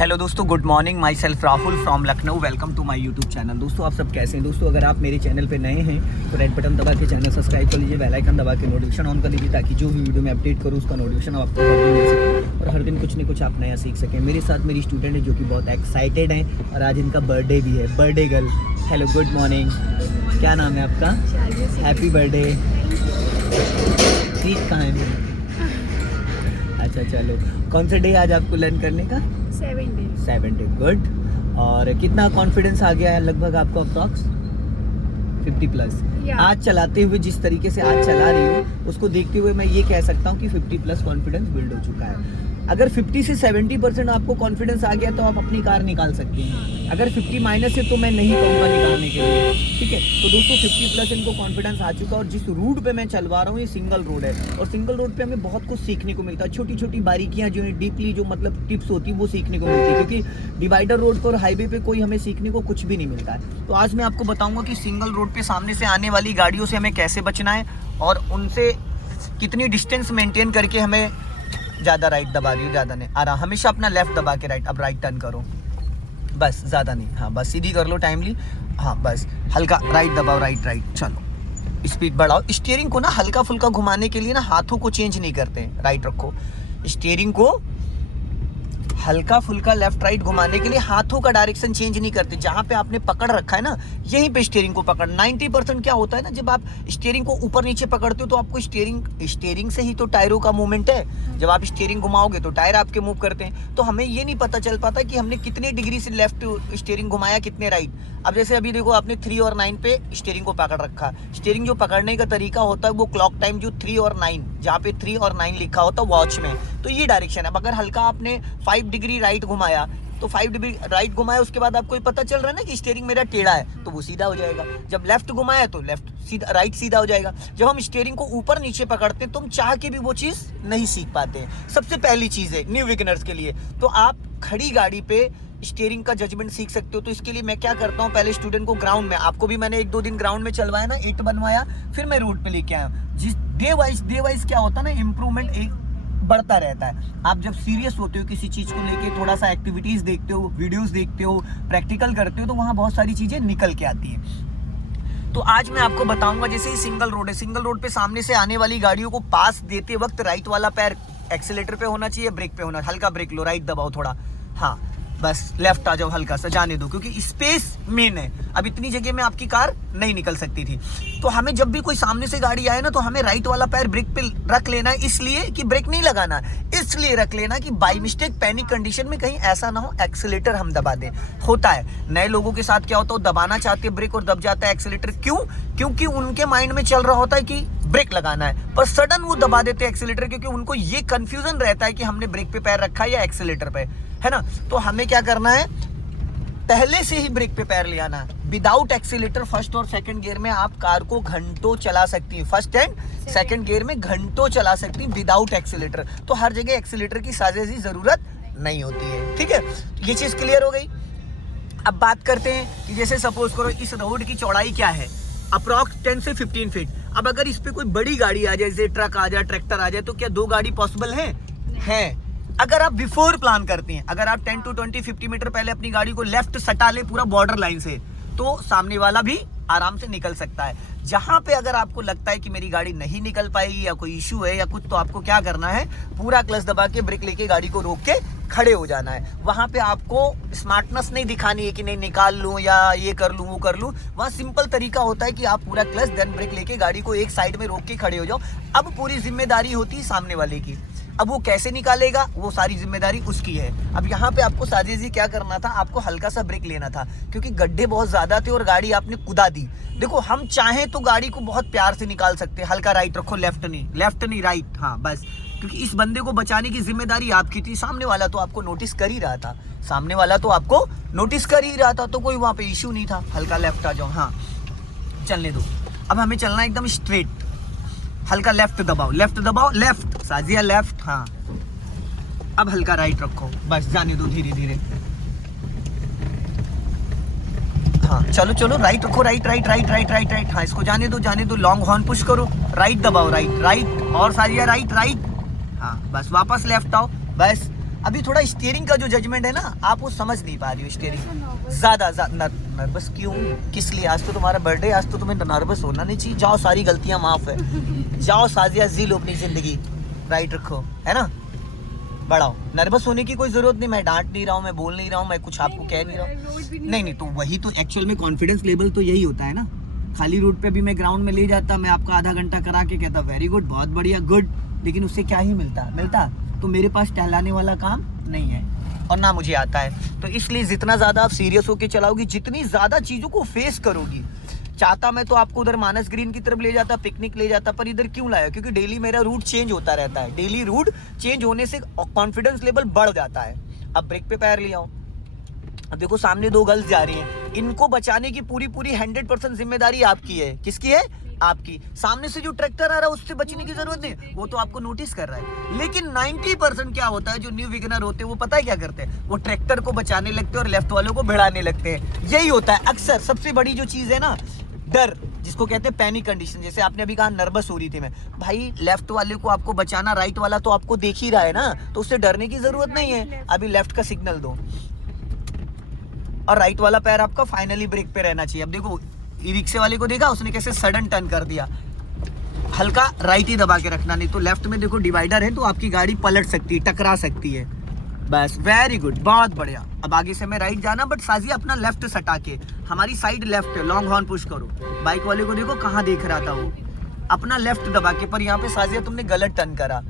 Hello दोस्तों, good morning. Myself Rahul from Lucknow. Welcome to my YouTube channel. दोस्तों आप सब कैसे हैं? दोस्तों अगर आप मेरे चैनल पे नए हैं तो रेड बटन दबा के चैनल सब्सक्राइब कर लीजिए, बेल आइकन दबा के नोटिफिकेशन ऑन कर लीजिए ताकि जो भी वीडियो मैं अपडेट करूँ उसका नोटिफिकेशन आपको हर दिन मिल सके और हर दिन कुछ न कुछ आप नया सीख सकें। मेरे साथ मेरी स्टूडेंट है जो कि बहुत एक्साइटेड हैं और आज इनका बर्थडे भी है। Birthday girl, hello good morning. क्या नाम है आपका? Happy birthday. सीट कहाँ है मेरी? अच्छा चलो, कौन सा डे आज आपको लर्न करने का? 7 डे। गुड। और कितना कॉन्फिडेंस आ गया है लगभग आपको? अप्रॉक्स 50+। आज चलाते हुए जिस तरीके से आज चला रही हूँ उसको देखते हुए मैं ये कह सकता हूँ कि 50+ कॉन्फिडेंस बिल्ड हो चुका है। अगर 50 से 70% आपको कॉन्फिडेंस आ गया तो आप अपनी कार निकाल सकते हैं। अगर 50 माइनस है तो मैं नहीं कहूँगा निकालने के लिए, ठीक है। तो दोस्तों 50+ इनको कॉन्फिडेंस आ चुका है और जिस रूट पे मैं चलवा रहा हूँ ये सिंगल रोड है और सिंगल रोड पे हमें बहुत कुछ सीखने को मिलता है। छोटी छोटी बारीकियाँ जो है डीपली जो मतलब टिप्स होती है वो सीखने को मिलती है, क्योंकि डिवाइडर रोड पर हाईवे पे कोई हमें सीखने को कुछ भी नहीं मिलता है। तो आज मैं आपको बताऊँगा कि सिंगल रोड पे सामने से आने वाली गाड़ियों से हमें कैसे बचना है और उनसे कितनी डिस्टेंस मेंटेन करके हमें ज़्यादा राइट दबा रही हो, ज़्यादा नहीं आ रहा, हमेशा अपना लेफ्ट दबा के राइट। अब राइट टर्न करो, बस ज़्यादा नहीं, हाँ बस सीधी कर लो टाइमली, हाँ बस हल्का राइट दबाओ, राइट राइट। चलो स्पीड बढ़ाओ। स्टीयरिंग को ना हल्का फुल्का घुमाने के लिए ना हाथों को चेंज नहीं करते हैं, राइट रखो। स्टीयरिंग को हल्का फुल्का लेफ्ट राइट घुमाने के लिए हाथों का डायरेक्शन चेंज नहीं करते। जहाँ पे आपने पकड़ रखा है ना यहीं पे स्टीयरिंग को पकड़। 90% क्या होता है ना, जब आप स्टीयरिंग को ऊपर नीचे पकड़ते हो तो आपको स्टीयरिंग से ही तो टायरों का मूवमेंट है। जब आप स्टीयरिंग घुमाओगे तो टायर आपके मूव करते हैं। तो हमें ये नहीं पता चल पाता कि हमने कितने डिग्री से लेफ्ट स्टीयरिंग घुमाया, कितने राइट। अब जैसे अभी देखो आपने 3 और 9 पे स्टीयरिंग को पकड़ रखा। स्टीयरिंग जो पकड़ने का तरीका होता है वो क्लॉक टाइम जो 3 और 9, जहाँ पे 3 और 9 लिखा होता है वॉच में, तो ये डायरेक्शन है। अब अगर हल्का आपने 5 डिग्री राइट घुमाया तो 5 डिग्री राइट घुमाया, उसके बाद आपको पता चल रहा है ना कि स्टीयरिंग मेरा टेढ़ा है तो वो सीधा हो जाएगा। जब लेफ्ट घुमाया तो लेफ्ट सीधा, राइट सीधा हो जाएगा। जब हम स्टीयरिंग को ऊपर नीचे पकड़ते हैं तो हम चाह के भी वो चीज़ नहीं सीख पाते हैं। सबसे पहली चीज़ है न्यू बिगिनर्स के लिए, तो आप खड़ी गाड़ी पे स्टीयरिंग का जजमेंट सीख सकते हो। तो इसके लिए मैं क्या करता हूँ, पहले स्टूडेंट को ग्राउंड में, आपको भी मैंने 1-2 दिन ग्राउंड में चलवाया ना, 8 बनवाया, फिर मैं रोड पे लेके आया। जिस डे वाइज क्या होता है ना, इम्प्रूवमेंट एक बढ़ता रहता है। आप जब सीरियस होते हो किसी चीज़ को लेके, थोड़ा सा एक्टिविटीज़ देखते हो, वीडियोस देखते हो, प्रैक्टिकल करते हो, तो वहाँ बहुत सारी चीज़ें निकल के आती हैं। तो आज मैं आपको बताऊंगा, जैसे ही सिंगल रोड है, सिंगल रोड पे सामने से आने वाली गाड़ियों को पास देते वक्त राइट वाला पैर एक्सीलेटर पे होना चाहिए, ब्रेक पे होना। हल्का ब्रेक लो, राइट दबाओ थोड़ा, हाँ बस लेफ्ट आ जाओ, हल्का सा जाने दो, क्योंकि स्पेस मेन है। अब इतनी जगह में आपकी कार नहीं निकल सकती थी। तो हमें जब भी कोई सामने से गाड़ी आए ना तो हमें राइट वाला पैर ब्रेक पे रख लेना है, इसलिए कि ब्रेक नहीं लगाना, इसलिए रख लेना कि बाय मिस्टेक पैनिक कंडीशन में कहीं ऐसा ना हो एक्सीलेटर हम दबा दें। होता है नए लोगों के साथ, क्या होता है दबाना चाहते हैं ब्रेक और दब जाता है एक्सीलेटर। क्यों? क्योंकि उनके माइंड में चल रहा होता है कि ब्रेक लगाना है, पर सडन वो दबा देते हैं एक्सीलेटर, क्योंकि उनको ये कंफ्यूजन रहता है कि हमने ब्रेक पे पैर रखा है या एक्सीलेटर पे, है ना। तो हमें क्या करना है, पहले से ही ब्रेक पे पैर ले आना है। विदाउट एक्सीलेटर फर्स्ट और सेकंड गियर में आप कार को घंटों चला सकती हैं, फर्स्ट एंड सेकंड गियर में घंटों चला सकती हैं विदाउट एक्सीलेटर। तो हर जगह एक्सीलेटर की साजिश की जरूरत नहीं होती है, ठीक है। ये चीज क्लियर हो गई। अब बात करते हैं कि जैसे सपोज करो इस रोड की चौड़ाई क्या है, अप्रॉक्स 10 से 15 फीट। अब अगर इस पे कोई बड़ी गाड़ी आ जाए, जैसे ट्रक आ जाए, ट्रैक्टर आ जाए, तो क्या 2 गाड़ी पॉसिबल है? अगर आप बिफोर प्लान करते हैं, अगर आप 10 to 20 50 मीटर पहले अपनी गाड़ी को लेफ्ट सटा ले पूरा बॉर्डर लाइन से, तो सामने वाला भी आराम से निकल सकता है। जहां पे अगर आपको लगता है कि मेरी गाड़ी नहीं निकल पाएगी या कोई इशू है या कुछ, तो आपको क्या करना है, पूरा क्लच दबा के ब्रेक लेके गाड़ी को रोक के खड़े हो जाना है। वहां पे आपको स्मार्टनेस नहीं दिखानी है कि नहीं निकाल लूं या ये कर लूं वो कर लूं। वहां सिंपल तरीका होता है कि आप पूरा क्लच देन ब्रेक लेके गाड़ी को एक साइड में रोक के खड़े हो जाओ। अब पूरी जिम्मेदारी होती है सामने वाले की। अब वो कैसे निकालेगा वो सारी जिम्मेदारी उसकी है। अब यहाँ पे आपको साजिश जी क्या करना था, आपको हल्का सा ब्रेक लेना था, क्योंकि गड्ढे बहुत ज्यादा थे और गाड़ी आपने कुदा दी। देखो हम चाहें तो गाड़ी को बहुत प्यार से निकाल सकते हैं, हल्का राइट रखो, लेफ्ट नहीं राइट, हाँ बस, क्योंकि इस बंदे को बचाने की जिम्मेदारी आपकी थी। सामने वाला तो आपको नोटिस कर ही रहा था, तो कोई वहां पे इश्यू नहीं था। हल्का लेफ्ट आ जाओ, हाँ चलने दो। अब हमें चलना एकदम स्ट्रेट, हल्का लेफ्ट दबाओ, लेफ्ट साजिया लेफ्ट, हाँ अब हल्का राइट रखो, बस जाने दो धीरे धीरे, हाँ चलो राइट रखो, राइट, हाँ इसको जाने दो, लॉन्ग हॉर्न पुश करो, राइट दबाओ, राइट और साजिया राइट, हाँ बस वापस लेफ्ट आओ, बस अभी थोड़ा स्टीयरिंग का जो जजमेंट है ना, आप वो समझ नहीं पा रही हो। स्टीयरिंग ज़्यादा नर्वस क्यों, किस लिए? आज तो तुम्हारा बर्थडे, आज तो तुम्हें नर्वस होना नहीं चाहिए। जाओ, सारी गलतियाँ माफ़ है। जाओ साजिया, जी लो अपनी ज़िंदगी, राइट रखो, है ना। बढ़ाओ, नर्वस होने की कोई ज़रूरत नहीं। मैं डांट नहीं रहा हूँ, मैं बोल नहीं रहा हूँ, मैं कुछ आपको कह नहीं रहा हूँ। नहीं, तो वही तो एक्चुअल में कॉन्फिडेंस लेवल तो यही होता है ना। खाली रोड पे भी मैं ग्राउंड में ले जाता, मैं आपका आधा घंटा करा के कहता वेरी गुड, बहुत बढ़िया, गुड, लेकिन उससे क्या ही मिलता। तो मेरे पास टहलाने वाला काम नहीं है और ना मुझे आता है। तो इसलिए जितना ज़्यादा आप सीरियस होकर चलाओगी, जितनी ज़्यादा चीज़ों को फेस करोगी। चाहता मैं तो आपको उधर मानस ग्रीन की तरफ ले जाता, पिकनिक ले जाता, पर इधर क्यों लाया? क्योंकि डेली मेरा रूट चेंज होता रहता है। डेली रूट चेंज होने से कॉन्फिडेंस लेवल बढ़ जाता है। अब ब्रेक पे पैर ले आओ। अब देखो सामने 2 गर्ल्स जा रही हैं, इनको बचाने की पूरी 100% जिम्मेदारी आपकी है। किसकी है? आपकी। सामने से जो ट्रैक्टर आ रहा है उससे बचने की जरूरत नहीं, वो तो आपको नोटिस कर रहा है। लेकिन 90% क्या होता है, जो न्यू विगनर होते हैं वो पता है क्या करते हैं? वो ट्रैक्टर को बचाने लगते हैं और लेफ्ट वालों को भिड़ाने लगते हैं। यही होता है अक्सर। सबसे बड़ी जो चीज है ना, डर, जिसको कहते हैं पैनिक कंडीशन। जैसे आपने अभी कहा नर्वस हो रही थी मैं, भाई लेफ्ट वाले को आपको बचाना, राइट वाला तो आपको देख ही रहा है ना, तो उससे डरने की जरूरत नहीं है। अभी लेफ्ट का सिग्नल दो और राइट वाला पैर आपका फाइनली ब्रेक पे रहना चाहिए। अब देखो ई रिक्शे वाले को देखा उसने कैसे सडन टर्न कर दिया। हल्का राइट ही दबा के रखना, नहीं तो लेफ्ट में देखो डिवाइडर है तो आपकी गाड़ी पलट सकती है, टकरा सकती है। बस, वेरी गुड, बहुत बढ़िया। अब आगे से मैं राइट जाना, बट साजिया अपना लेफ्ट सटा के, हमारी साइड लेफ्ट है, लॉन्ग हॉर्न पुश करो। बाइक वाले को देखो कहाँ देख रहा था वो, अपना लेफ्ट दबा के। पर यहाँ पे साजिया तुमने गलत टर्न करा,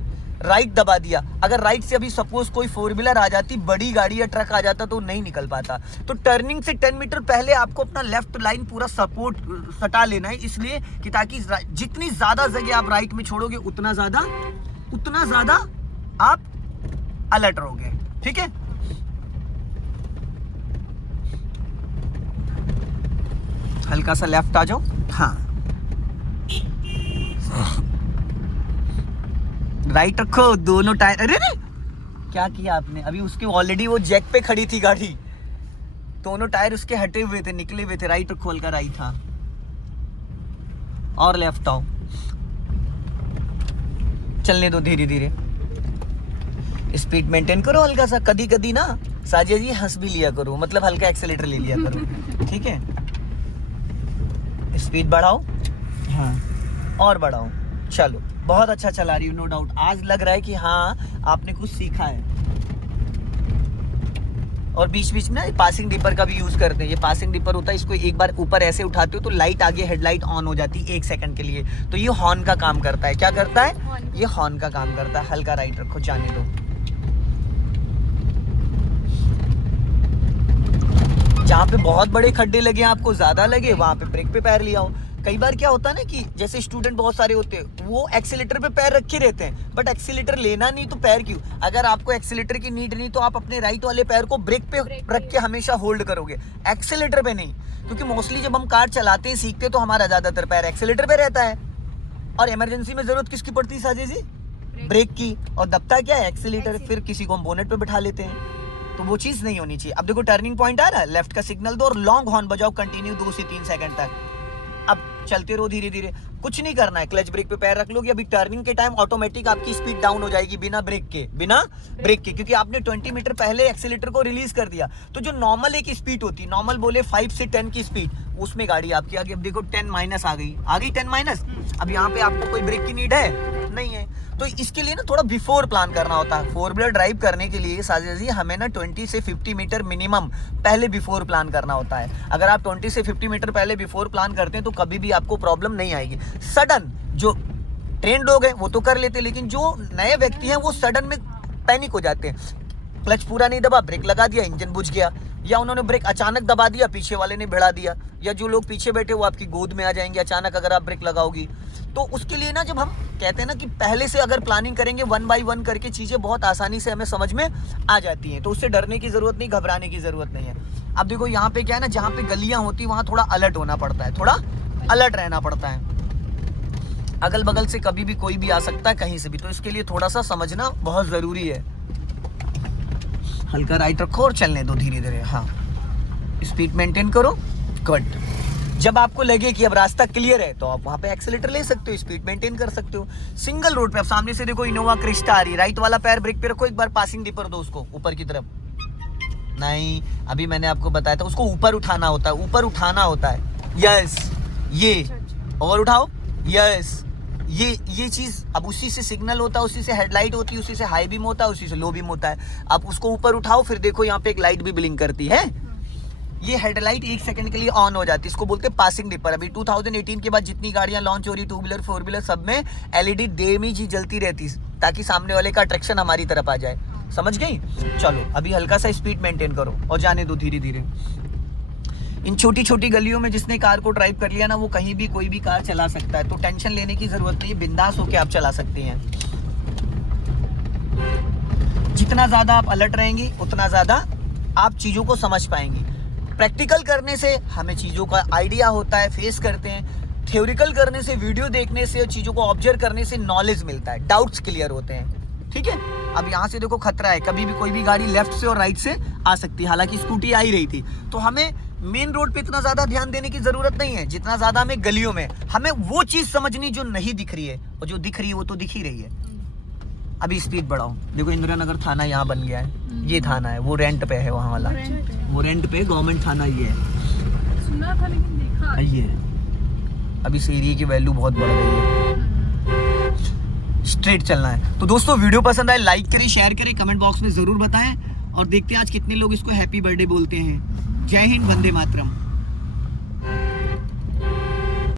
राइट दबा दिया। अगर राइट से अभी सपोज कोई 4 व्हीलर आ जाती, बड़ी गाड़ी या ट्रक आ जाता, तो नहीं निकल पाता। तो टर्निंग से 10 मीटर पहले आपको अपना लेफ्ट लाइन पूरा सटा लेना है, इसलिए कि ताकि जितनी ज्यादा जगह आप राइट में छोड़ोगे उतना ज्यादा आप अलर्ट रहोगे। ठीक है, हल्का सा लेफ्ट आ जाओ। हाँ, राइट रखो, दोनों टायर। अरे क्या किया आपने? अभी उसके ऑलरेडी वो जैक पे खड़ी थी गाड़ी, दोनों टायर उसके हटे हुए थे, निकले हुए थे। राइट रखो, हल्का राइट। था और लेफ्ट आओ, चलने दो धीरे धीरे, स्पीड मेंटेन करो हल्का सा। कदी कदी ना साजिया जी हंस भी लिया करो, मतलब हल्का एक्सेलेटर ले लिया करो। ठीक है, स्पीड बढ़ाओ, हाँ और बढ़ाओ। चलो, बहुत अच्छा चला रही हो, नो डाउट। आज लग रहा है कि हाँ आपने कुछ सीखा है। और बीच बीच में पासिंग डिपर का भी यूज करते हैं। ये पासिंग डिपर होता है, इसको एक बार ऊपर ऐसे उठाते हो तो लाइट आगे हेडलाइट ऑन हो जाती है 1 सेकंड के लिए। तो ये हॉर्न का काम करता है। क्या करता है? ये हॉर्न का काम करता है। हल्का राइट रखो, जाने दो। जहाँ पे बहुत बड़े खड्डे लगे, आपको ज्यादा लगे, वहां पे ब्रेक पे पैर लिया हो। कई बार क्या होता है ना कि जैसे स्टूडेंट बहुत सारे होते हैं, वो एक्सीलेटर पे पैर रखे रहते हैं, बट एक्सीलेटर लेना नहीं तो पैर क्यों? अगर आपको एक्सीलेटर की नीड नहीं तो आप अपने राइट वाले पैर को ब्रेक पे रख के हमेशा होल्ड करोगे, एक्सीलेटर पे नहीं। क्योंकि मोस्टली जब हम कार चलाते हैं, सीखते हैं, तो हमारा ज्यादातर पैर एक्सीलेटर पे रहता है। और इमरजेंसी में जरूरत किसकी पड़ती है साजिया जी? ब्रेक की। और दबता क्या है? एक्सीलेटर। फिर किसी को हम बोनेट पे बिठा लेते हैं, तो वो चीज नहीं होनी चाहिए। अब देखो टर्निंग पॉइंट आ रहा है, लेफ्ट का सिग्नल दो और लॉन्ग हॉर्न बजाओ कंटिन्यू 2 से 3 सेकंड तक। अब चलते रहो धीरे धीरे, कुछ नहीं करना है। क्लच ब्रेक पे पैर रख लोगे, अभी टर्निंग के टाइम ऑटोमेटिक आपकी स्पीड डाउन हो जाएगी बिना ब्रेक के, क्योंकि आपने 20 मीटर पहले एक्सीलेटर को रिलीज कर दिया। तो जो नॉर्मल एक स्पीड होती, नॉर्मल बोले 5 से 10 की स्पीड, उसमें गाड़ी आपकी आगे। अब देखो 10 माइनस आ गई 10 माइनस। अब यहाँ पे आपको कोई ब्रेक की नीड है नहीं है। तो इसके लिए ना थोड़ा बिफोर प्लान करना होता है। 4 व्हीलर ड्राइव करने के लिए साजिया जी हमें ना 20 से 50 मीटर मिनिमम पहले बिफोर प्लान करना होता है। अगर आप 20 से 50 मीटर पहले बिफोर प्लान करते हैं तो कभी भी आपको प्रॉब्लम नहीं आएगी। सडन जो ट्रेंड लोग हैं वो तो कर लेते हैं, लेकिन जो नए व्यक्ति हैं वो सडन में पैनिक हो जाते हैं। क्लच पूरा नहीं दबा, ब्रेक लगा दिया, इंजन बुझ गया, या उन्होंने ब्रेक अचानक दबा दिया, पीछे वाले ने भिड़ा दिया, या जो लोग पीछे बैठे वो आपकी गोद में आ जाएंगे अचानक अगर आप ब्रेक लगाओगी। तो उसके लिए ना जब हम कहते हैं ना कि पहले से अगर प्लानिंग करेंगे 1 बाय 1 करके, चीज़ें बहुत आसानी से हमें समझ में आ जाती हैं। तो उससे डरने की ज़रूरत नहीं, घबराने की ज़रूरत नहीं है। अब देखो यहाँ पे क्या है ना, जहाँ पे गलियाँ होती है वहाँ थोड़ा अलर्ट होना पड़ता है, थोड़ा अलर्ट रहना पड़ता है। अगल बगल से कभी भी कोई भी आ सकता है कहीं से भी, तो इसके लिए थोड़ा सा समझना बहुत ज़रूरी है। हल्का राइट रखो और चलने दो धीरे धीरे। हाँ, स्पीड मेंटेन करो, गुड। जब आपको लगे कि अब रास्ता क्लियर है तो आप वहां पे एक्सीलेटर ले सकते हो, स्पीड मेंटेन कर सकते हो। सिंगल रोड पे अब सामने से देखो इनोवा क्रिस्टा आ रही है, राइट वाला पैर ब्रेक पे रखो, एक बार पासिंग डिपर दो उसको ऊपर की तरफ। नहीं, अभी मैंने आपको बताया था उसको ऊपर उठाना होता है, ऊपर उठाना होता है। यस, ये और उठाओ। यस, ये चीज अब उसी से सिग्नल होता है, उसी से हेडलाइट होती है, उसी से हाई बीम होता है, उसी से लो बीम होता है। आप उसको ऊपर उठाओ, फिर देखो यहाँ पे एक लाइट भी ब्लिंक करती है। ये हेडलाइट 1 सेकंड के लिए ऑन हो जाती है, इसको बोलते हैं पासिंग डिपर। अभी 2018 के बाद जितनी गाड़ियां लॉन्च हो रही, 2 व्हीलर 4 व्हीलर, सब में एलईडी डे में जी जलती रहती ताकि सामने वाले का अट्रैक्शन हमारी तरफ आ जाए। समझ गई? चलो अभी हल्का सा स्पीड मेंटेन करो और जाने दो धीरे धीरे। इन छोटी छोटी गलियों में जिसने कार को ड्राइव कर लिया ना, वो कहीं भी कोई भी कार चला सकता है, तो टेंशन लेने की जरूरत नहीं है, बिंदास होके आप चला सकते हैं। जितना ज्यादा आप अलर्ट रहेंगे उतना ज्यादा आप चीजों को समझ पाएंगे। प्रैक्टिकल करने से हमें चीजों का आइडिया होता है, फेस करते हैं। थ्योरिकल करने से, वीडियो देखने से और चीजों को ऑब्जर्व करने से नॉलेज मिलता है, डाउट्स क्लियर होते हैं। ठीक है, अब यहाँ से देखो खतरा है, कभी भी कोई भी गाड़ी लेफ्ट से और राइट से आ सकती है। हालांकि स्कूटी आ ही रही थी, तो हमें मेन रोड पे इतना ज्यादा ध्यान देने की जरूरत नहीं है जितना ज्यादा हमें गलियों में। हमें वो चीज समझनी जो नहीं दिख रही है, और जो दिख रही है वो तो दिख ही रही है। अभी स्पीड बढ़ाओ। देखो इंदिरा नगर थाना यहाँ बन गया है, ये थाना है, वो रेंट पे है वहाँ वाला, वो रेंट पे गवर्नमेंट थाना ये है, सुना था लेकिन देखा ये अब इस एरिया की वैल्यू बहुत बढ़ गई है। स्ट्रेट चलना है। तो दोस्तों वीडियो पसंद आए लाइक करें, शेयर करें, कमेंट बॉक्स में जरूर बताएं, और देखते हैं आज कितने लोग इसको हैप्पी बर्थडे बोलते हैं। जय हिंद, वंदे मातरम।